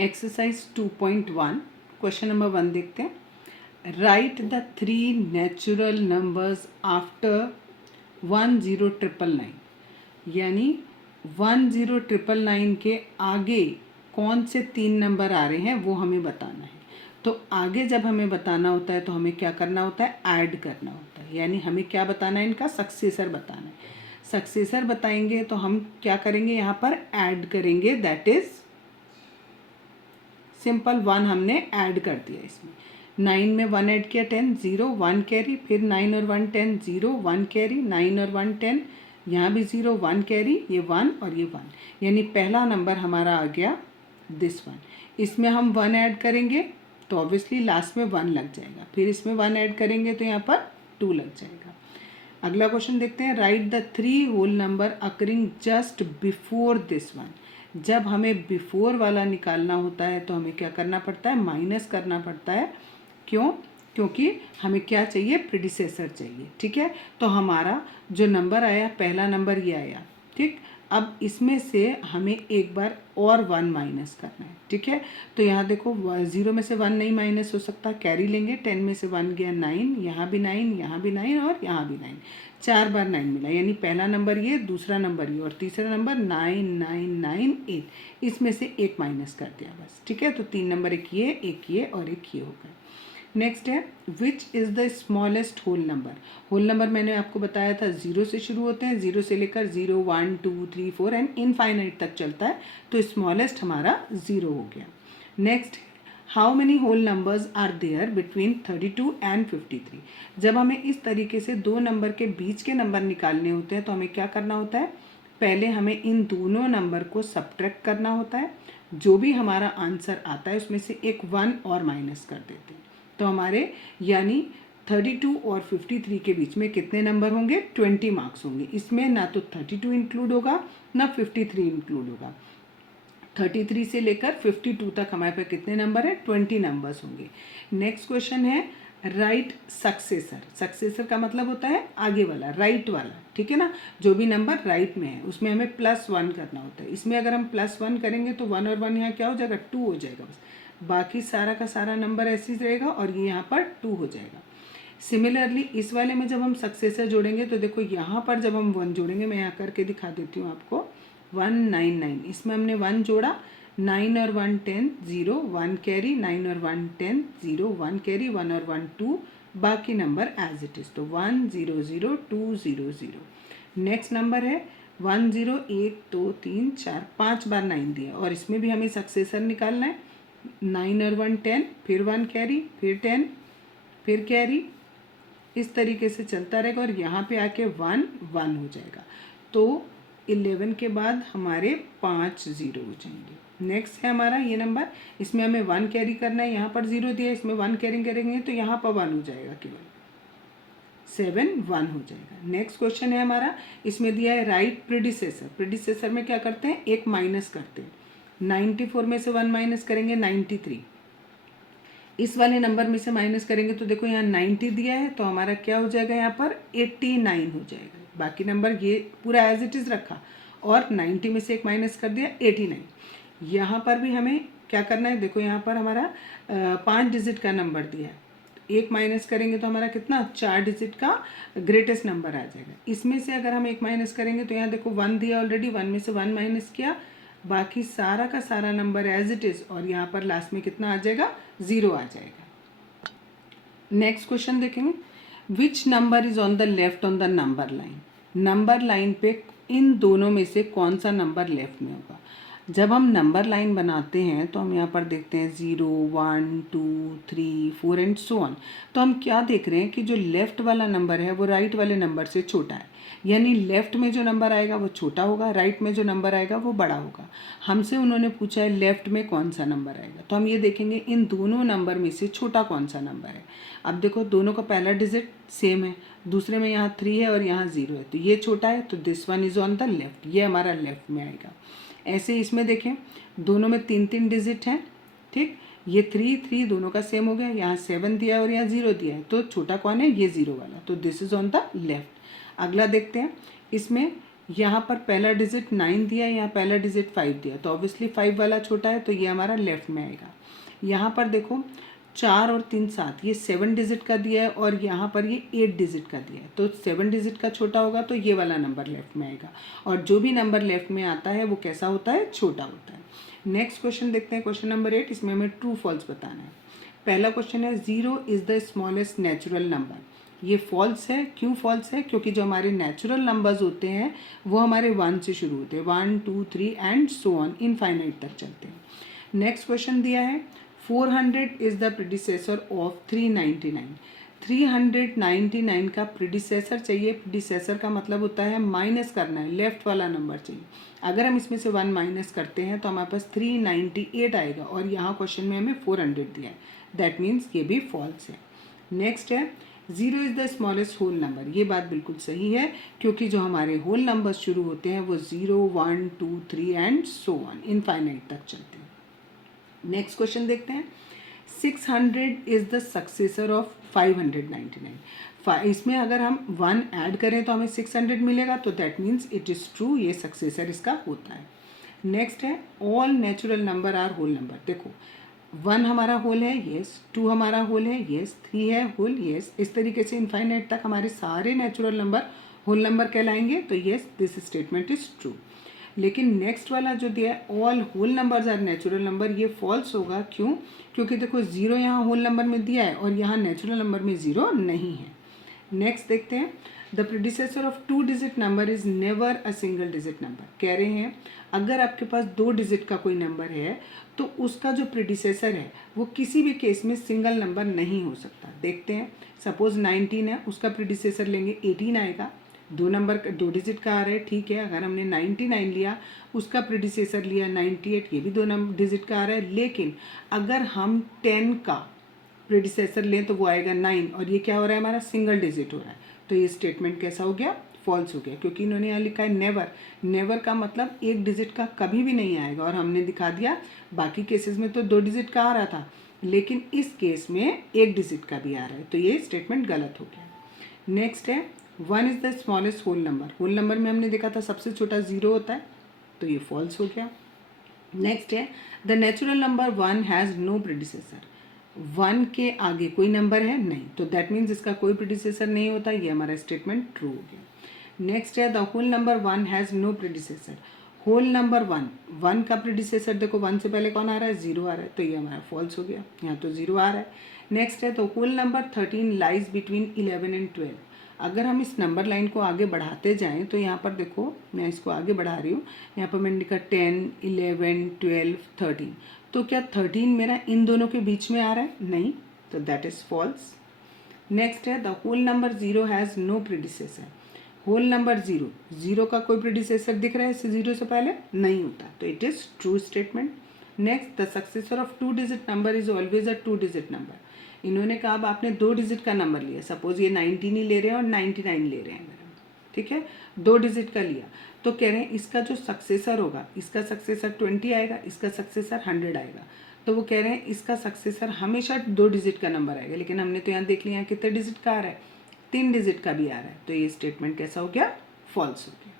Exercise 2.1 question number 1 देखते हैं। Write the 3 natural numbers after 10999, यानी 10999 के आगे कौन से 3 नंबर आ रहे हैं वो हमें बताना है। तो आगे जब हमें बताना होता है तो हमें क्या करना होता है, ऐड करना होता है। यानी हमें क्या बताना है, इनका सक्सेसर बताना है। सक्सेसर बताएंगे तो हम क्या करेंगे, यहाँ पर ऐड करेंगे, दैट इज सिंपल 1 हमने ऐड कर दिया। इसमें 9 में 1 ऐड किया 10, 0 1 कैरी, फिर 9 और 1 10, 0 1 कैरी, 9 और 1 10, यहाँ भी 0 1 कैरी, ये 1 और ये 1, यानी पहला नंबर हमारा आ गया दिस 1। इसमें हम 1 ऐड करेंगे तो ऑब्वियसली लास्ट में 1 लग जाएगा, फिर इसमें 1 ऐड करेंगे तो यहाँ पर 2 लग जाएगा। अगला क्वेश्चन देखते हैं। Write the 3 whole number occurring just before this 1। जब हमें बिफोर वाला निकालना होता है तो हमें क्या करना पड़ता है, माइनस करना पड़ता है। क्यों? क्योंकि हमें क्या चाहिए, प्रीडिसेसर चाहिए। ठीक है, तो हमारा जो नंबर आया, पहला नंबर ये आया। ठीक, अब इसमें से हमें एक बार और 1 माइनस करना है। ठीक है, तो यहाँ देखो 0 में से 1 नहीं माइनस हो सकता, कैरी लेंगे। 10 में से 1 गया 9, यहाँ भी 9, यहाँ भी 9 और यहाँ भी 9, 4 बार 9 मिला, यानी पहला नंबर ये, दूसरा नंबर ये और तीसरा नंबर 9 9 9 8। इसमें से एक माइनस कर दिया बस। ठीक है, तो 3 नंबर, एक ये और एक ये हो गए। नेक्स्ट है which is the smallest whole number. Whole number मैंने आपको बताया था 0 से शुरू होते हैं, 0 से लेकर 0 1 2 3 4 एंड इनफाइनाइट तक चलता है, तो स्मॉलेस्ट हमारा 0 हो गया। Next, how many whole numbers are there between 32 and 53। जब हमें इस तरीके से दो नंबर के बीच के नंबर निकालने होते हैं तो हमें क्या करना होता है, पहले हमें इन दोनों नंबर को सब्ट्रैक्ट करना होता है। जो भी हमारा आंसर आता है उसमें से एक 1 और माइनस कर देते हैं, तो हमारे यानी 32 और 53 के बीच में कितने नंबर होंगे, 20 मार्क्स होंगे। इसमें ना तो 32 इंक्लूड होगा ना 53 इंक्लूड होगा। 33 से लेकर 52 तक हमारे पास कितने नंबर है, 20 नंबर्स होंगे। नेक्स्ट क्वेश्चन है राइट सक्सेसर। सक्सेसर का मतलब होता है आगे वाला, राइट वाला। ठीक है ना, जो भी नंबर राइट में है उसमें हमें +1 करना होता है। इसमें अगर हम +1 करेंगे तो 1 और 1 यहाँ क्या हो जाएगा, 2 हो जाएगा बस। बाकी सारा का सारा नंबर ऐसे ही रहेगा और ये यहाँ पर 2 हो जाएगा। सिमिलरली इस वाले में जब हम सक्सेसर जोड़ेंगे तो देखो यहाँ पर जब हम 1 जोड़ेंगे, मैं यहाँ करके दिखा देती हूँ आपको, 199, इसमें हमने 1 जोड़ा, 9 और 1 10, 0 1 कैरी, 9 और 1 10, 0 1 कैरी, 1 और 1 2, बाकी नंबर एज इट इज़, तो 1 0 0 2 0 0। नेक्स्ट नंबर है 1 0 1 2 3 4, 5 बार 9 दिया और इसमें भी हमें सक्सेसर निकालना है। 9 और 1 10, फिर 1 कैरी, फिर 10, फिर कैरी, इस तरीके से चलता रहेगा और यहाँ पे आके 1 1 हो जाएगा। तो 11 के बाद हमारे 5 0 हो जाएंगे। नेक्स्ट है हमारा ये नंबर, इसमें हमें 1 कैरी करना है, यहाँ पर 0 दिया, इसमें 1 कैरी करेंगे तो यहाँ पर 1 हो जाएगा, केवल 7 1 हो जाएगा। नेक्स्ट क्वेश्चन है हमारा, इसमें दिया है राइट प्रीडिसेसर। प्रीडिसेसर में क्या करते हैं, एक माइनस करते हैं। 94 में से 1 माइनस करेंगे 93, इस वाले नंबर में से माइनस करेंगे तो देखो यहाँ 90 दिया है तो हमारा क्या हो जाएगा, यहाँ पर 89 हो जाएगा। बाकी नंबर ये पूरा एज इट इज़ रखा और 90 में से एक माइनस कर दिया 89। यहाँ पर भी हमें क्या करना है, देखो यहाँ पर हमारा 5 डिजिट का नंबर दिया है, एक माइनस करेंगे तो हमारा कितना, 4 डिजिट का ग्रेटेस्ट नंबर आ जाएगा। इसमें से अगर हम एक माइनस करेंगे तो यहाँ देखो 1 दिया ऑलरेडी, 1 में से 1 माइनस किया, बाकी सारा का सारा नंबर एज इट इज़ और यहाँ पर लास्ट में कितना आ जाएगा, 0 आ जाएगा। नेक्स्ट क्वेश्चन देखेंगे, which number is on the left on the number line. Number line पे इन दोनों में से कौन सा नंबर लेफ्ट में होगा। जब हम नंबर लाइन बनाते हैं तो हम यहाँ पर देखते हैं 0 1 2 3 4 एंड सो ऑन। तो हम क्या देख रहे हैं कि जो लेफ़्ट वाला नंबर है वो राइट वाले नंबर से छोटा है, यानी लेफ़्ट में जो नंबर आएगा वो छोटा होगा, राइट में जो नंबर आएगा वो बड़ा होगा। हमसे उन्होंने पूछा है लेफ़्ट में कौन सा नंबर आएगा, तो हम ये देखेंगे इन दोनों नंबर में से छोटा कौन सा नंबर है। अब देखो दोनों का पहला डिजिट सेम है, दूसरे में यहाँ 3 है और यहाँ 0 है, तो ये छोटा है, तो this one is on the left, ये हमारा लेफ़्ट में आएगा। ऐसे इसमें देखें दोनों में 3 3 डिजिट हैं। ठीक, ये 3 3 दोनों का सेम हो गया, यहाँ 7 दिया है और यहाँ 0 दिया है, तो छोटा कौन है, ये 0 वाला, तो this is on the left. अगला देखते हैं, इसमें यहाँ पर पहला डिजिट 9 दिया है, यहाँ पहला डिजिट 5 दिया, तो ऑब्वियसली 5 वाला छोटा है, तो ये हमारा लेफ्ट में आएगा। यहाँ पर देखो 4 और 3 7, ये 7 डिजिट का दिया है और यहाँ पर ये 8 डिजिट का दिया है, तो 7 डिजिट का छोटा होगा, तो ये वाला नंबर लेफ्ट में आएगा। और जो भी नंबर लेफ्ट में आता है वो कैसा होता है, छोटा होता है। नेक्स्ट क्वेश्चन देखते हैं, क्वेश्चन नंबर 8। इसमें हमें ट्रू फॉल्स बताना है। पहला क्वेश्चन है 0 is the smallest natural number. ये फॉल्स है। क्यों फॉल्स है? क्योंकि जो हमारे नेचुरल नंबर्स होते हैं वो हमारे 1 से शुरू होते हैं, 1 2 3 एंड सो ऑन इनफाइनाइट तक चलते हैं। नेक्स्ट क्वेश्चन दिया है 400 इज़ द प्रीडिसेसर ऑफ 399। 399 का प्रीडिसेसर चाहिए। प्रीडिसेसर का मतलब होता है माइनस करना है, लेफ्ट वाला नंबर चाहिए। अगर हम इसमें से 1 माइनस करते हैं तो हमारे पास 398 आएगा और यहाँ क्वेश्चन में हमें 400 दिया है, दैट मीन्स ये भी फॉल्स है। नेक्स्ट है 0 is the smallest whole number. ये बात बिल्कुल सही है, क्योंकि जो हमारे होल नंबर्स शुरू होते हैं वो 0 1 2 3 एंड सो ऑन इनफाइनाइट तक चलते हैं। नेक्स्ट क्वेश्चन देखते हैं 600 इज़ द सक्सेसर ऑफ 599। इसमें अगर हम 1 ऐड करें तो हमें 600 मिलेगा, तो that means it is true, ये सक्सेसर इसका होता है। नेक्स्ट है all natural number are whole number. देखो 1 हमारा होल है, येस। 2 हमारा होल है, येस। 3 है होल, येस। इस तरीके से इनफाइनाइट तक हमारे सारे नेचुरल नंबर होल नंबर कहलाएंगे, तो yes this statement is true. लेकिन नेक्स्ट वाला जो दिया है all whole numbers are natural number, ये फॉल्स होगा। क्यों? क्योंकि देखो 0 यहाँ होल नंबर में दिया है और यहाँ नेचुरल नंबर में 0 नहीं है। नेक्स्ट देखते हैं the predecessor of 2 digit number is never a single digit number. कह रहे हैं अगर आपके पास 2 डिजिट का कोई नंबर है तो उसका जो प्रीडिसेसर है वो किसी भी केस में सिंगल नंबर नहीं हो सकता। देखते हैं, सपोज 19 है, उसका प्रीडिसेसर लेंगे 18 आएगा। 2 डिजिट का आ रहा है, ठीक है। अगर हमने 99 लिया, उसका प्रीडिसेसर लिया 98, ये भी 2 डिजिट का आ रहा है। लेकिन अगर हम 10 का प्रीडिसेसर लें तो वो आएगा 9, और ये क्या हो रहा है, हमारा सिंगल डिजिट हो रहा है। तो ये स्टेटमेंट कैसा हो गया, फॉल्स हो गया, क्योंकि इन्होंने यहाँ लिखा है नेवर। नेवर का मतलब 1 डिजिट का कभी भी नहीं आएगा, और हमने दिखा दिया बाकी केसेस में तो 2 डिजिट का आ रहा था, लेकिन इस केस में 1 डिजिट का भी आ रहा है, तो ये स्टेटमेंट गलत हो गया। नेक्स्ट है 1 is the smallest whole number. Whole number में हमने देखा था सबसे छोटा 0 होता है, तो ये फॉल्स हो गया। नेक्स्ट है the natural number 1 has no predecessor. 1 के आगे कोई नंबर है नहीं, तो दैट मीन्स इसका कोई प्रीडिसेसर नहीं होता, ये हमारा स्टेटमेंट ट्रू हो गया। नेक्स्ट है the whole number 1 has no predecessor. Whole number 1 का प्रीडिसेसर देखो 1 से पहले कौन आ रहा है, 0 आ रहा है, तो ये हमारा फॉल्स हो गया, यहाँ तो 0 आ रहा है। नेक्स्ट है तो whole number 13 lies between 11 and 12। अगर हम इस नंबर लाइन को आगे बढ़ाते जाएं तो यहाँ पर देखो, मैं इसको आगे बढ़ा रही हूँ, यहाँ पर मैंने लिखा 10 11 12 13, तो क्या 13 मेरा इन दोनों के बीच में आ रहा है, नहीं, तो दैट इज़ फॉल्स। नेक्स्ट है the whole number 0 has no predecessor. Whole number 0 का कोई प्रीडिसेसर दिख रहा है इससे 0 से पहले, नहीं होता, तो it is true statement. Next the successor of 2 digit number is always a 2 digit number. इन्होंने कहा अब आपने 2 डिजिट का नंबर लिया, सपोज ये 19 ही ले रहे हैं और 99 ले रहे हैं मेरा, ठीक है, 2 डिजिट का लिया, तो कह रहे हैं इसका जो सक्सेसर होगा, इसका सक्सेसर 20 आएगा, इसका सक्सेसर 100 आएगा, तो वो कह रहे हैं इसका सक्सेसर हमेशा 2 डिजिट का नंबर आएगा। लेकिन हमने तो यहाँ देख लिया कितने डिजिट का आ रहा है, 3 डिजिट का भी आ रहा है, तो ये स्टेटमेंट कैसा हो गया, फॉल्स हो गया।